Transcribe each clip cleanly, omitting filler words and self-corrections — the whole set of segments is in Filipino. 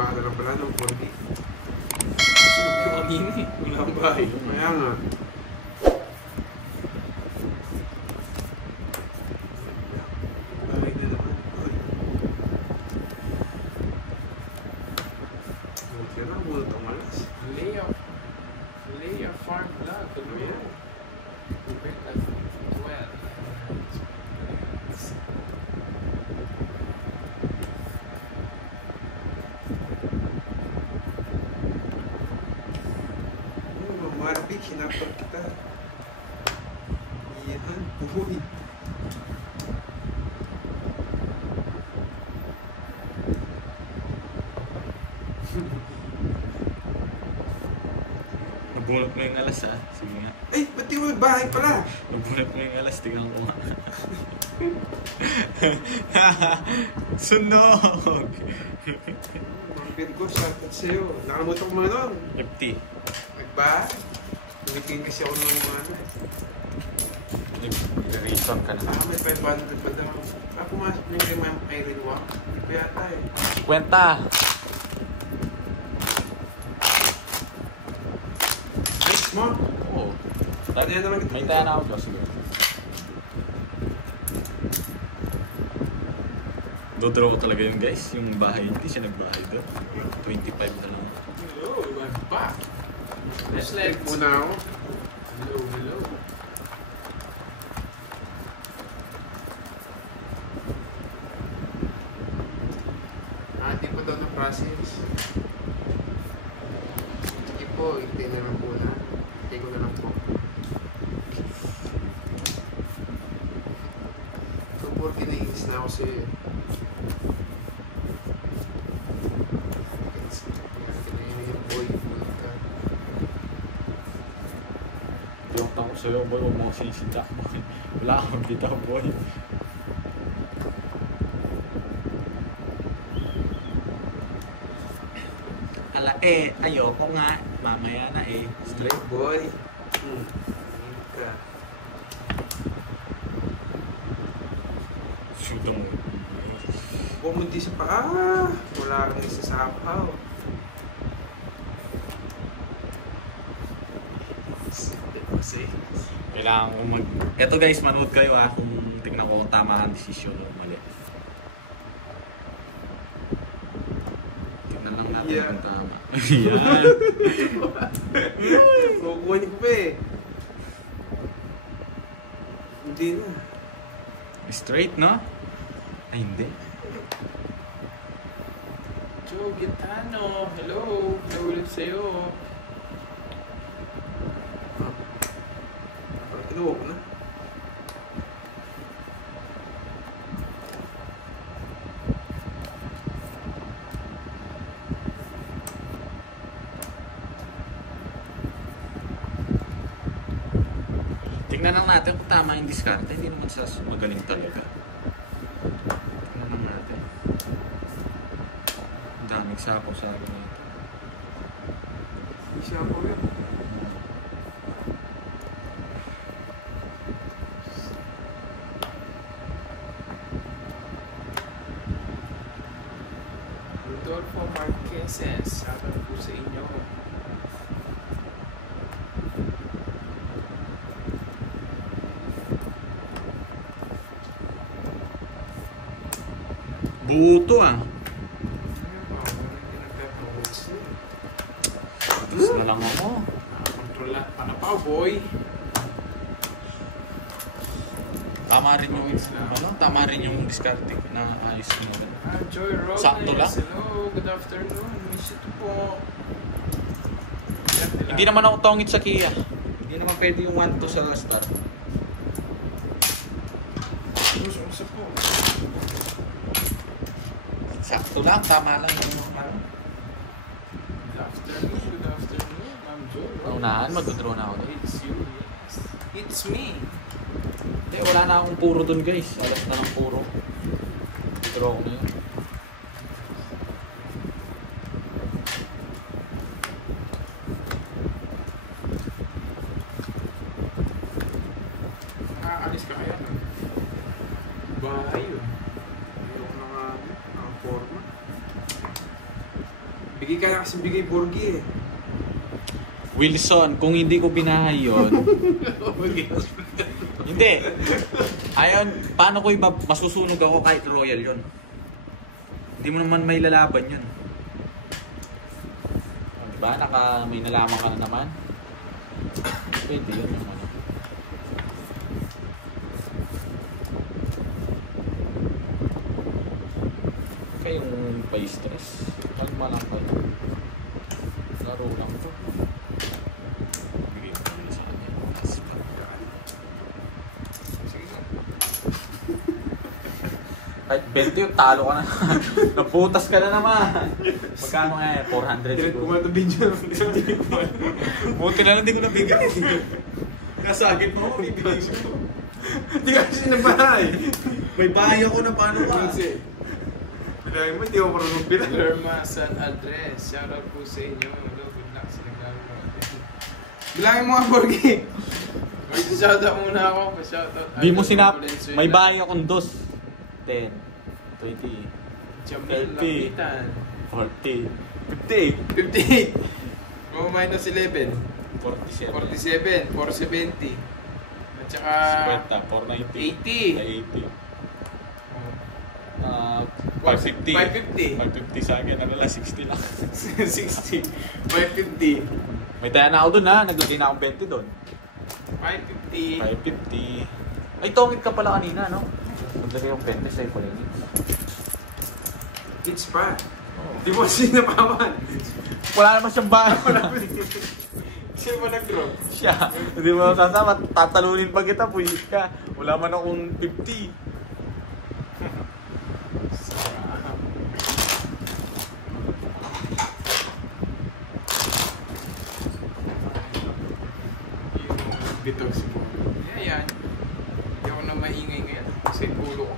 baka na lang pala ng 40. Ang ini. Wala ang bahay. Kaya nga. Bahay na naman. Kaya na, muna itong malas. Leia Farm Vlog. Hello. Ubek at 12. Marvick, hinapag kita. Iyan, buhay. Nabunot mo yung alas ah. Sige nga. Ay, ba't di mo may bahay pala? Nabunot mo yung alas. Tingnan ko nga. Sunog! Mga Virgo, shoutout sa'yo. Nakalimutan ko mga nun. FT. Nagbahay. Tumitingin kasi ako ng mga ano eh. Nag-reason ka na. May 500 pa daw. Pumasok na yung kay Rinwa. Hindi pa yata eh. Kwenta! Nice mo? Oo. Ano yan naman ito? May tayo na ako. Sige. Dodraw ko talaga yun guys. Yung bahay. Hindi siya nagbahay doon. 25 na lang. Hello, I'm back. Let's Check muna ako. Hello. Hindi pa daw na-process. Sige po, hintay na lang po na. Hintay ko na lang po. Kapag kinainis na ako sa'yo. Yung ako sa'yo boy. Huwag mo sinisita boy. Wala akong kita boy. Ala ayoko nga. Mamaya na Straight boy. Ka. Shootong mo. Pumunti sa paa. Wala kang isa sa apaw. Kasi Kailangan ko mag... Eto guys, manood kayo kung tingnan ko kung tama ang desisyon o mali. Tingnan lang natin kung tama. Yan. kukunin ko pa eh. Hindi na. Straight, no? Ay, hindi. Joe Gitano, hello. Hello ulit sa'yo. Kinuha ko na. Tingnan lang natin kung tama yung diskarte. Hindi naman sa magaling talaga. Tingnan lang natin. Ang daming sapo-sapo nito. Hindi siya ako yun. Rodolfo Marqueses, shoutout po sa inyo. Buto ah. Tapos na lang ako. Control lang pa na pa, boy. Tama rin yung tama rin yung diskarte na ayos mo. Joy Robles, Sakto lang. hello, good afternoon. Miss you po. Hindi naman ako tongit sa Kia. Hindi naman pwede yung 1-2 sa start. Gusto po. Sakto lang, tama lang yung ano. Good afternoon. I'm Joy Robles. Naunahan, mag-draw na ako. It's you, yes. It's me. Wala na akong puro dun guys. Alas na ng puro. Draw ko na yun. Nakaalis ka kaya? Bahay yun. Ayoko na nga. Ang forma. Bigay ka na kasi bigay Borgie eh. Wilson, kung hindi ko binahay yun, hindi. Ayun, paano ko iba, masusunog ako kahit royal yun. Hindi mo naman may lalaban yun. Diba? May nalaman ka na naman. Pwede yun yung ano. Kayong pa-stress. Kalma lang kayo. Laro lang to. Bigay ko yun sa kanya. Sige nga. Kahit 20 yung talo ka na. Naputas ka na naman. Magkano nga eh? 400 Direct siguro. kumata video. Buti na lang di ko nabigay. Nasagit mo ako, bibigay ko. Hindi ka kasi nabahay. May bahay ako na paano ka. Kasi, bilangin mo, hindi ako marunong bilang. Lerma San Andres. Shoutout po sa inyo. Hello, good luck sa naglaro natin. Bilangin mo nga, Borgie. May shoutout muna ako. Pa-shoutout. Di mo sinap. Valenzuela. May bahay akong 2. 10, 20, Jamil 30. Lapitan. 40, 50, 58. Mo minus 11. 47, 47. 470. At saka 50, 490, 80. 80. 550. 550. 550 sa akin, ano lang, 60 lang. 60. 550. May taya na ako dun ha, naglagay na akong 20 dun. 550. 550. Ay, tongit ka pala kanina, no? Naglagay akong 20 sa'yo pala yun. It's pa. Di mo kasi napaman. Wala naman siyang bahay. Sino ba nag-draw? Siya. Hindi mo sasama, tatalunin pa kita, puwis ka. Wala man akong 50. Bitog si Polo. Yan. Hindi ako na maingay ngayon. Kasi pulo ko.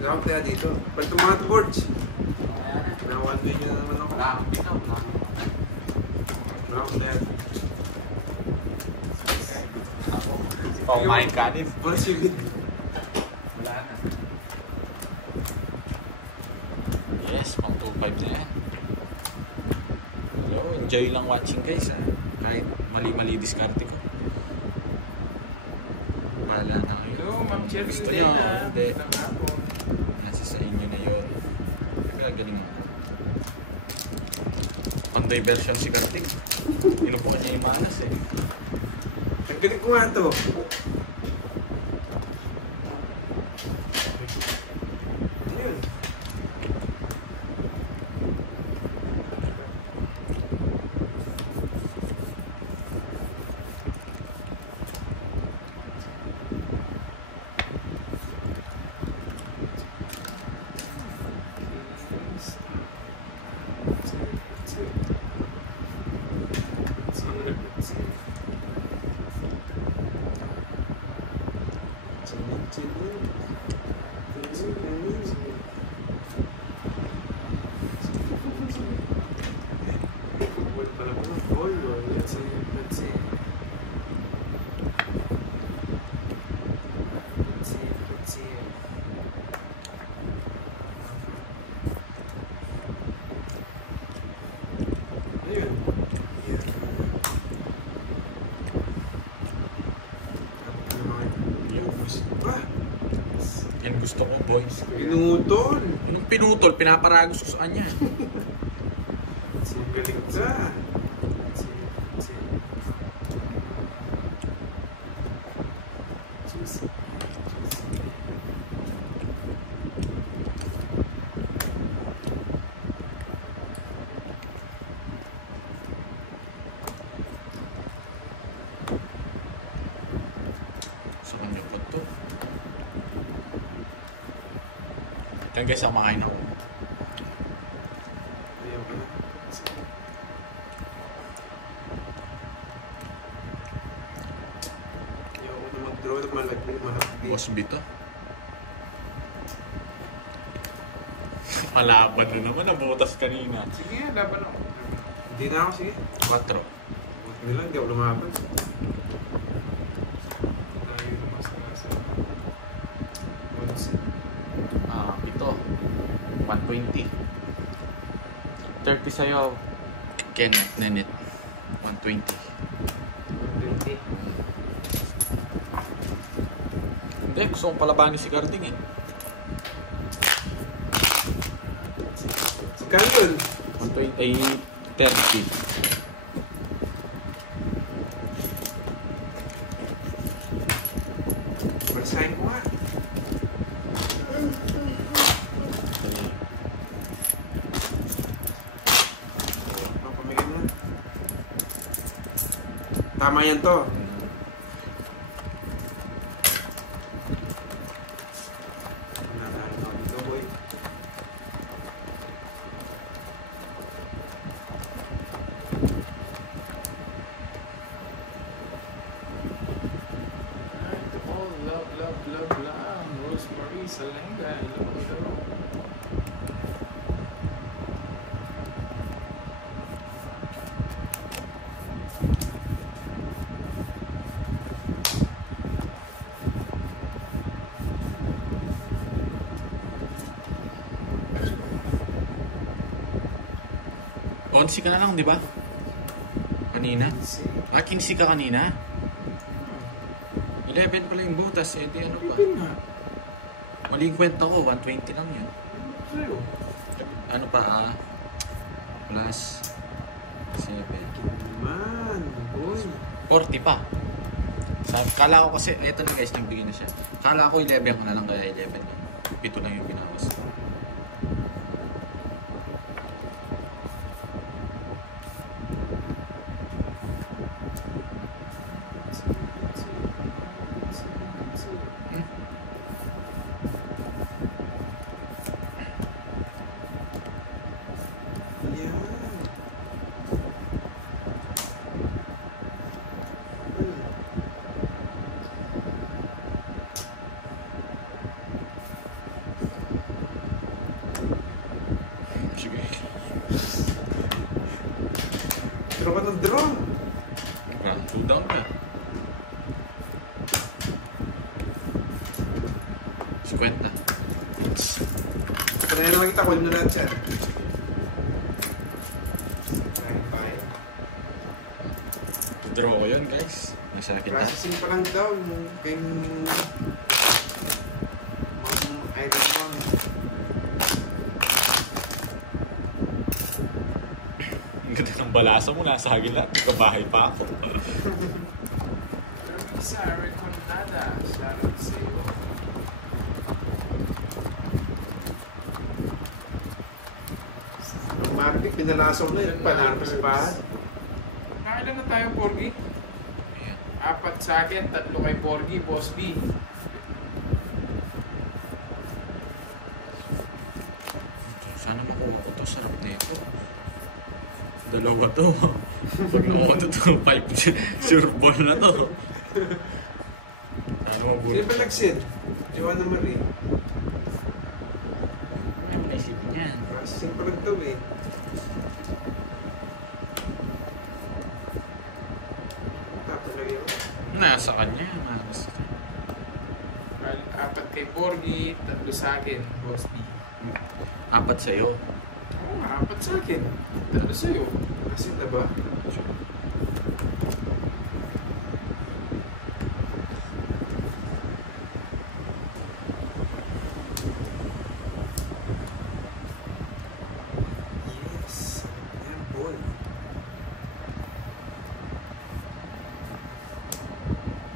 Nakap tayo dito. Ba't yung mga boards? Nawan mo na naman ako. Nakap tayo. Kumain kanin. Oh, sige. Wala na. Yes, pang 2.5 na yan. So, enjoy lang watching guys ha. Kahit mali-mali diskarte ko. Bahala na kayo. Hello, Ma'am Cherry Gusto nyo? Lena. Hindi. Magandang hapon. Nasa sa inyo na yun. Pinagaling ako. Panday version si Kartik. Inupukan niya yung manas eh. Ang galing ko nga to. Ano yun? Yan gusto ko boys. Pinutol. Yung pinutol, pinaparagos ko sa kanya. Ang galing ka. Sa kanya po to. Yan guys, makain ako. Ayaw ka na. Ayaw ko na mag-draw at malagbi. Boss Bito. Malaban na naman, nabutas kanina. Sige, laban ako. Hindi na ako, sige. 4. Huwag nila, hindi ako lumaban. Tayo lumas na sa Ito. 120. 30 sa'yo. Kenneth, Nenit. 120. 120. Hindi, gusto kong palabanin si Garding eh. Si Carlon. 120 ay 30. Basahin ko nga. Papamigay mo na. Tama yan to. Nanalo dito, boy. To all love, love, love, love. Rosemary Salenga. Hello, hello. Onsi ka na lang, di ba? Kanina? 15 ka kanina? 11 pala yung butas eh, di ano pa? Pipin nga. Mali yung kwenta ko, 120 lang yun. Sa'yo. Ano pa plus 7. Man, boy. 40 pa. Kala ko kasi, eto na guys, nagbigay na siya. Kala ko 11 ko na lang, kaya 11 lang. 7 lang yung binawas ko. Yan. Sige. Draw ka ng draw. 2 down ka. 50. Kaya na makita ko, yun na lahat siya. Draw ko yun guys. Nasa akin na. Processing pa lang daw. Kay Iron Man. Ang ganda ng balasa mo, nasa akin lahat. Kabahay pa ako. Isa, Recontada. Shoutout sa'yo. Ang Mavic, pinalasaw na yun. Panalo sa bahan. Nakailan na tayo, Porgy? Ayan. 4 sa akin, 3 kay Porgy, Boss B. Sana makuha ko to. Sarap na ito. Dalawa to. Pag nakuha to, 5 sure ball na to. Sana mabuti. Sino ba nag-sit? Joanna Marie. Ano naisip niyan? Processing pa lang daw eh. Tapos lagi ako. Nasa kanya. Nasa 4 kay Porgy, 3 sa akin, Boss B. 4 sa'yo. Oo nga, 4 sa akin. 3 sa'yo. Kasi na ba? Yes. Ayan, boy.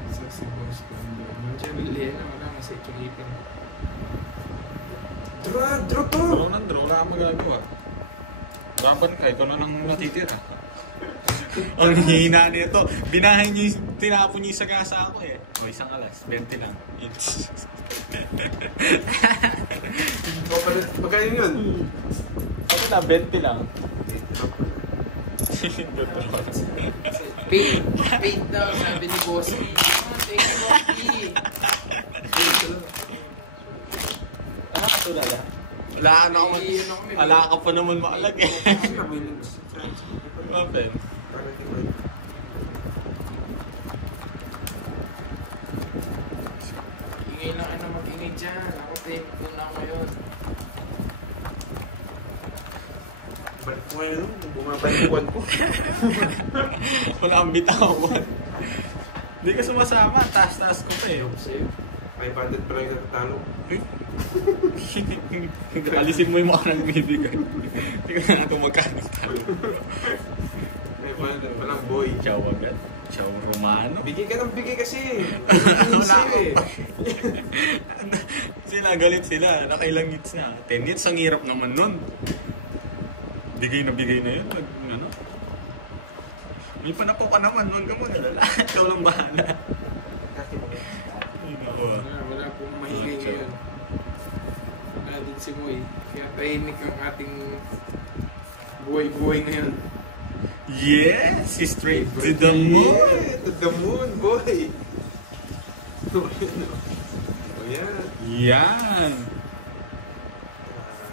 Isa si Boss B. Diyan Lena, wala nga sa ikilipan. Draw to! Draw na draw. Wala kang magagawa. Laban ka. Ikaw na lang natitira. Ang hina nito. Binahin niyo, tinapon niyo sa gasa ako eh. O, isang alas. 20 lang. Magkano yun? Ako na, 20 lang. Paid daw, sabi ni Boss B. Thank you, Boss B. Ano ka tulala? Wala ka naman. Wala ka pa naman maalag eh. Open. Ingay lang ano mag-ingay dyan. Ako, take muna ako yun. Balik ko ngayon, bumabalikuan ko. Wala kang bitawan. Hindi ka sumasama, taas-taas ko pa eh. Ayoko sa'yo. 500 pa lang yung natatalo. Alisin mo yung mga nang bibigay. Hindi ka na ito magkano talo. 500 pa lang, boy. Ciao agad. Ciao Romano. Bigay ka ng bigay kasi. Wala Sa'yo eh. Sila, galit sila. Nakailang hits na. 10 hits, ang hirap naman nun. Bigay na yun. Ano? May panapo ka naman nun. Kamo nalala. Ikaw lang bahala. Ay, naku ah. Wala pong mahingay ngayon. Wala din si Moy. Kaya tahimik ang ating buhay-buhay ngayon. Yes! Straight to the moon! Yeah, to the moon, boy! Oh, yan. Yan!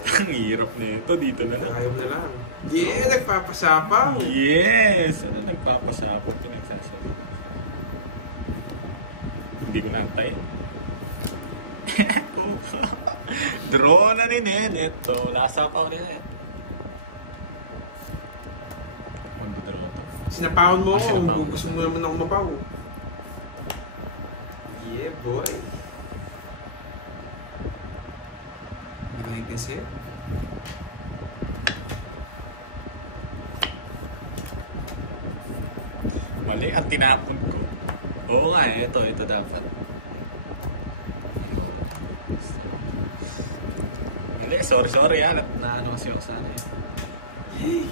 Ang hirap nito. Dito na lang. Ayaw na lang. Yeah, nagpapasapaw! Yes! Ano nagpapasapot? Pinagsasabi. Hindi ko nantay. Draw na rin eh. Ito. Nasapaw rin eh. Magdraw to. Sinapawan mo ako Sinapaw. kung gusto mo naman ako mapaw. Yeah, boy! Nakahin kasi. Mali ang tinapon ko. Oo nga eh. Ito dapat. Mali. Sorry ah. Naano kasi ako sana eh. Yay!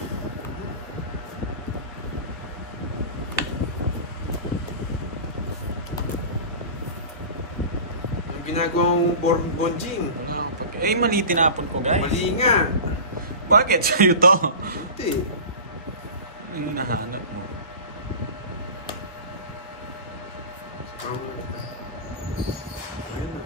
Ang ginagawa mong bonjing. Wala akong eh, mali tinapon ko guys. Mali nga. Bakit sa'yo to? Hindi. Yung nahanap mo. Ayun na.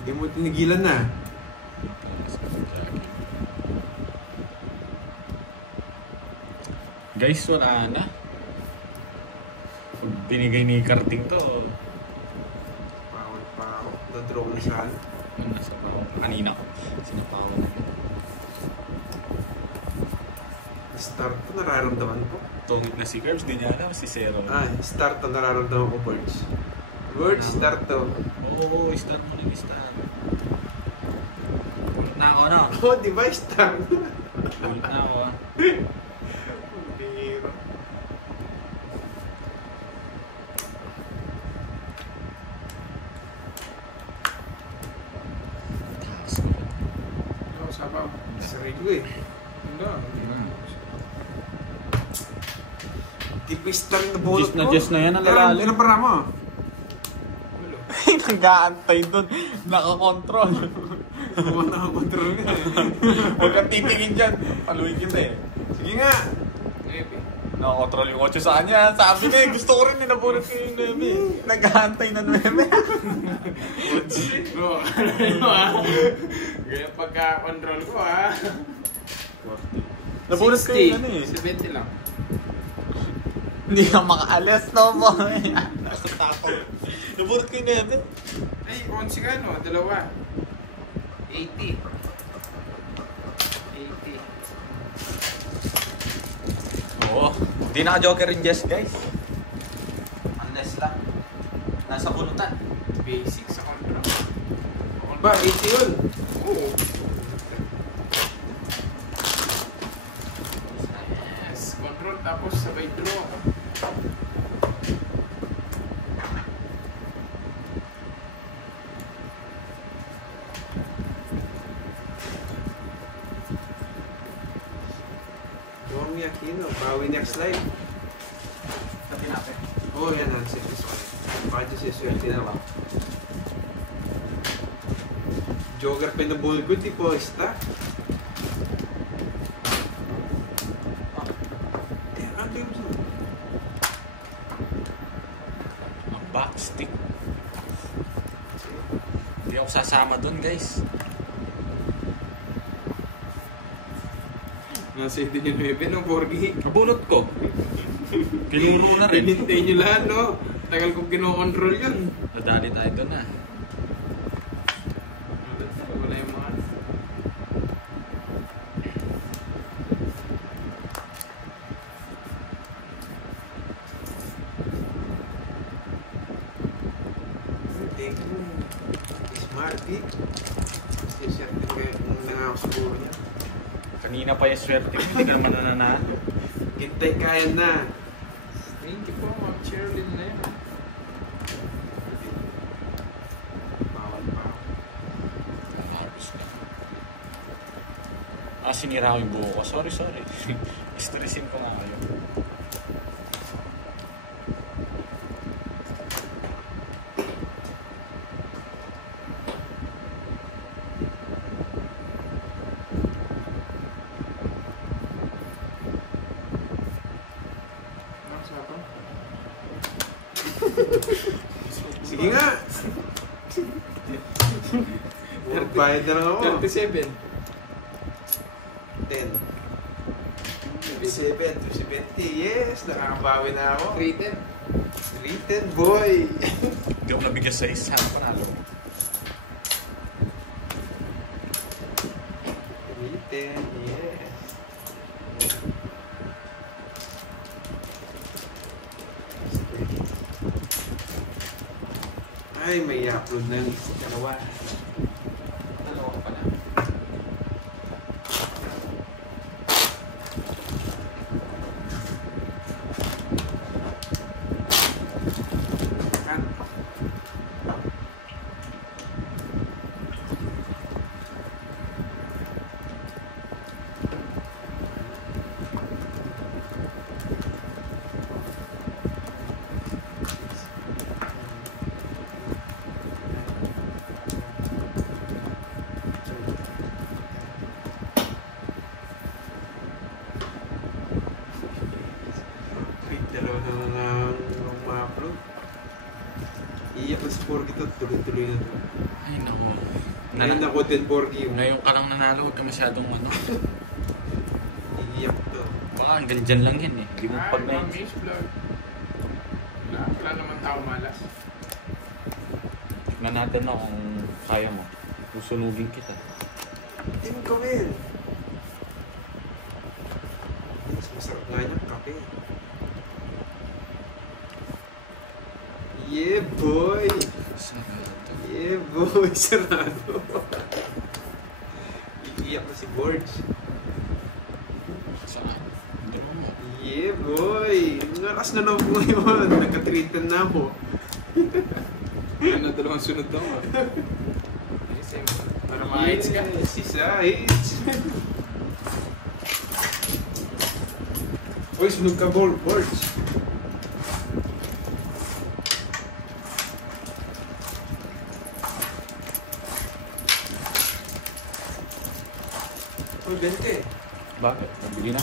Hindi mo tinigilan na. Guys, wala na. Pag binigay ni Karting to, Pawal pa ako. Nadraw ko na sana. ano nasa pa kanina ko. Sinapawan ko. Start ko, nararamdaman ko. Tungit na si Curbs, di niya alam si Zero. Start to, nararamdaman ko, Birds. Birds, start to. Oo, start mo na start. Ulit na ako, no? Oh, di ba, start? Ulit na ako, ah. Bihira. Taas ko. Ano, sabaw? Sarili ko eh. Hindi. Di pa start na bonus ko. Diyos na yan, ang lalalim. Ilan para mo? Walo. Nag-aantay doon. Nakakontrol. Huwag nakakontrol nga eh. Huwag kang titingin dyan. Paluin kita eh. Sige nga. Ebe. Nakakontrol yung 8 sa kanya. Sabi na eh, gusto ko rin eh. Nabunot ko yung 9. Nag-aantay na 9. Bro, ano ah? Kaya pagka-control ko ah. Nabunot ko yung 60. eh. 70 lang. Hindi ka makaalis no mo. Nakatakot. Nabunot ko yung 9. Ay, 11 ka no? Dalawa. 80. 80. Oo. Hindi naka-joker rin Jess guys. Unless lang. Nasa bunutan. Basic sa control. Ba, 80 yun. Oo. Yes. Control tapos sabay draw. Yomi Aquino, bawi next live. Sabi natin. Oo, yan ang sipis ko. Baka dyan siya swerte na ba? Joker pa nabulog ko, di po ista. Ang team mo. Ang backstick. Hindi ako sasama dun guys. Nasa 7 yung 9 ng 4G. Nabunot ko. Kinuro na rin. Pinintay nyo lahat, no? Tagal kong kinokontrol yun. Nadali tayo doon na. Wala yung mga... Hindi ko. Smarty. Siserte kayo kung nangako sa buhay niya. Kanina pa yung swerte mo, hindi ka naman nananalo. Hintay kaya na. Thank you po, Ma'am Cheryl na yun. Bawal pa. Sinira ko yung buho ko. Sorry. Stressin ko nga kayo. Sige nga. Bayad na lang ako. 37. 10. 37 to 70. Yes, nakakabawi na ako. 310. 310, boy. Hindi ako nabigyan sa isa. Panalo. 310, yes. Ay, may upload na yung dalawa. Dalawa pala. Kan? Wait, dalawa na lang ang ma-upload. Iyak na si Porky to, tuloy-tuloy na to. Ay, naku. Ngayon ako din Porky. Ngayon ka lang nanalo, huwag ka masyadong ano. Iyak to. Baka hanggang dyan lang yan eh. Hindi mo pag na Ma'am Miss Vlog. Wala naman tao malas. Tignan natin na kung kaya mo. Susunugin kita. Hindi mo gawin. Mas masarap nga niya, kape. Yeah, boy! Sarado. Yeah, boy! Sarado! Iiyak na si Borge. Saan? Hindi mo. Yeah, boy! Ngakas na loob ko ngayon. Nagka-treatan na ako. Ano, dalawang sunod daw ah. Para ma-heights ka. Si Sides! Uy, sunog ka, Borge! Uy, 20! Bakit? Nabili na?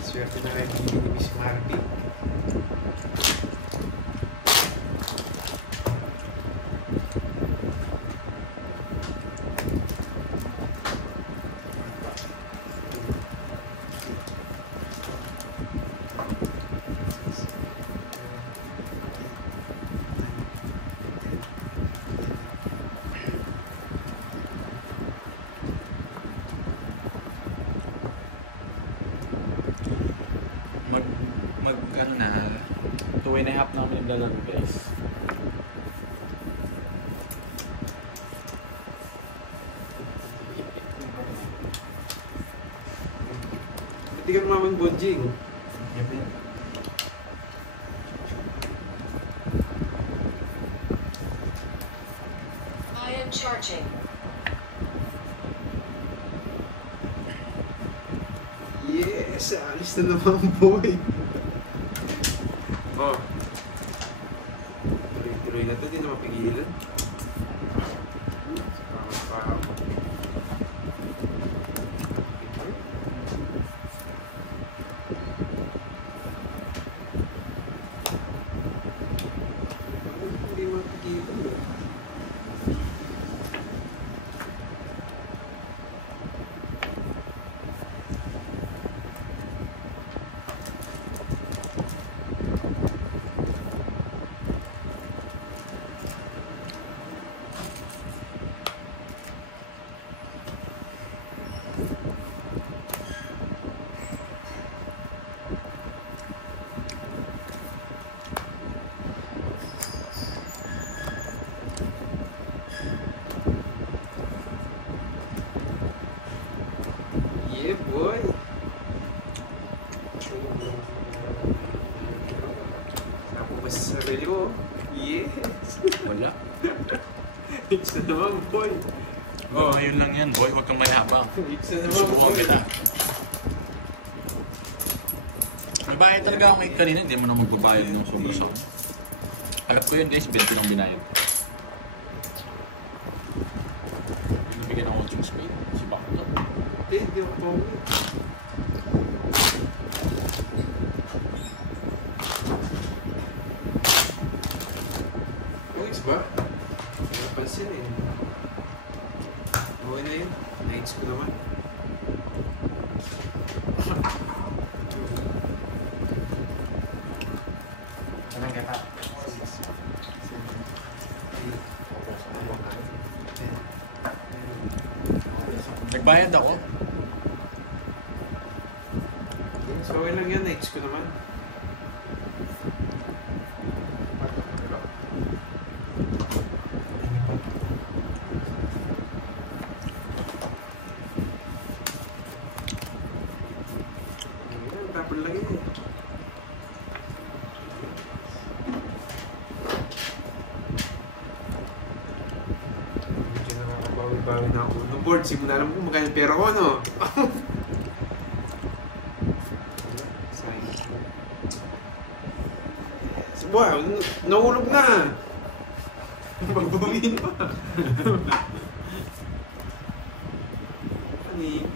Swerte na rin ni Miss Marby. Ano na, 2.5 na kami naglalaro guys. Pati ka mamang Bonjing. I am charging. Yes! Alis na naman, boy! Oh. Tuloy-tuloy na to, di na mapigilan. Paham. Hindi mapigilan. Yeah, boy. Ako ba sa sarili ko? Yes. Wala. It's na naman, boy. Oh, ayun lang yan, boy. Huwag kang mayabang. It's na naman, Subukan boy. kita. Nagbayad talaga ako kay kanina, hindi mo na magbabayad ng sobra-sobra. Alam ko yun guys, 20 lang binayad. Binibigyan ako ng spade, si Bakto. Hindi ako pauwi. Points ba? Hindi napansin eh. Okay na yun. Nights ko naman. Anong kata? Nagbayad ako. So okay lang yan. Nights ko naman. Tapon lang yun eh. Medyo nakakabawi-bawi na ako. No board, simula alam ko magkano pera ko, no? Wow, nahulog na! Magbumin pa! Ani?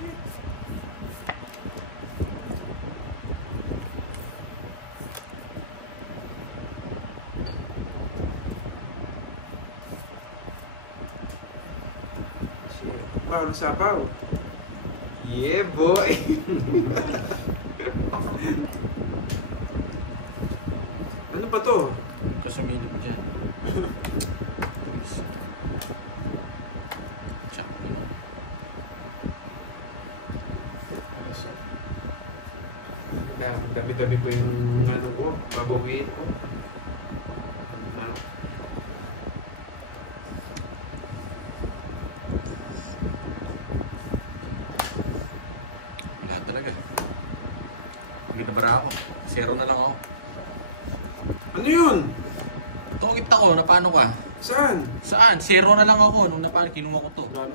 Wow, sapaw. Yeah, boy! Ano ba to? Kasumili ko dyan. Check. Dabi-dabi ko yung ano ko, babawiin ko. Ano? Wala talaga. Hindi na bara ako. 0 na lang ako. Ano yun? Tungit ako, na paano ka? Saan? Saan? 0 na lang ako. Nung napano, kinuha ko to. Ang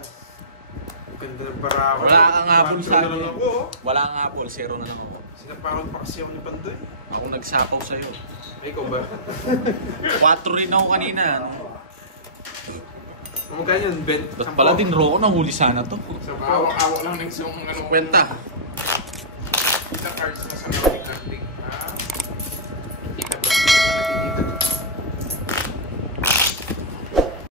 ganda ng para ako. Wala kang habol sa Parang akin. lang ako. Oh. Wala nga po, 0 na lang ako. Sinapakan pa kasi ako ni Pandoy. Ako nagsapaw sa'yo. Ay, ikaw ba? 4 rin ako kanina. Magkano yun, Ben? Ba't pala din ro ko, nahuli sana to. Awak-awak lang ng isang ano. Kwenta. Kita cards na sa Nordic Hunting.